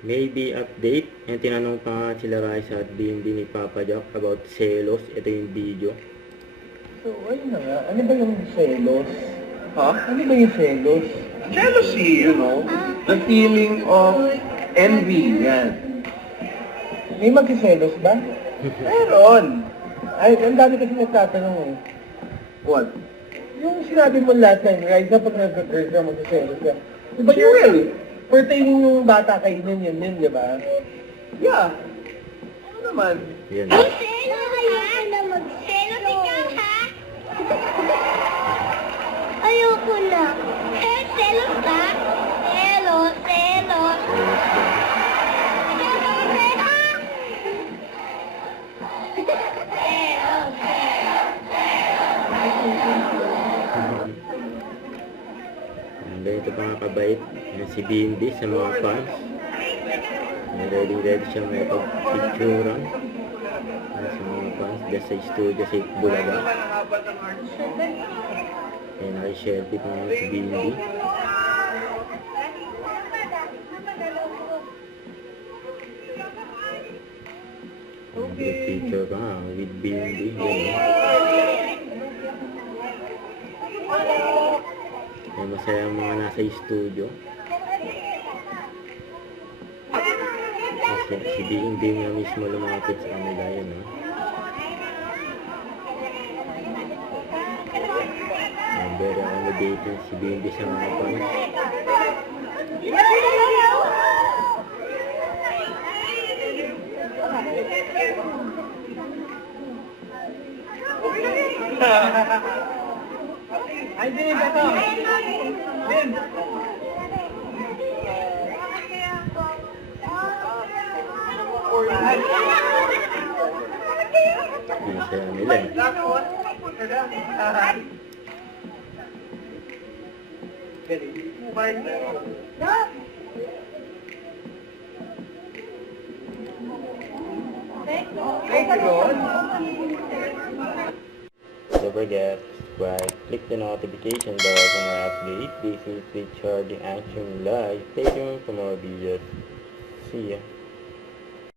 Maybe update. Yung tinanong pa nga sila Raisa at BNB ni Papa Jack about selos. Ito yung video. So, ayun na nga. Ano ba yung selos? Ha? Ano ba yung selos? Jealousy, you know? The feeling of envy, yan. May magsiselos ba? Meron. Ay, ang dami kasi nagtatanong eh. What? Yung sinabi mo last time, right, na pag nag-girl ka, magsiselos ka. Diba You will. pertaining yung bata kay yun, di ba? Yeah. Ano naman? Yan. Magselo ka na magselo ikaw, ha? Ayoko na. Selos ka? Selos, selos. Selos ba? And then ito pa nga kabait. Yan si BNB sa mga fans. Ready siya may pag-picturean. Yan sa mga fans. Dahil sa studio sa Bulaga. Yan naki-selfie pa nga si BNB. Picture pa nga with BNB. Yan masaya ang mga nasa studio. Kasi si BNB nga mismo lumapit sa kanila yun, no? Very accommodating si BNB sa mga fans. Ay, din, ito. Din. Masaya nila eh. Don't forget, subscribe, click the notification bell for more updates. This is Richard the Action Live. Stay tuned for more videos. See ya.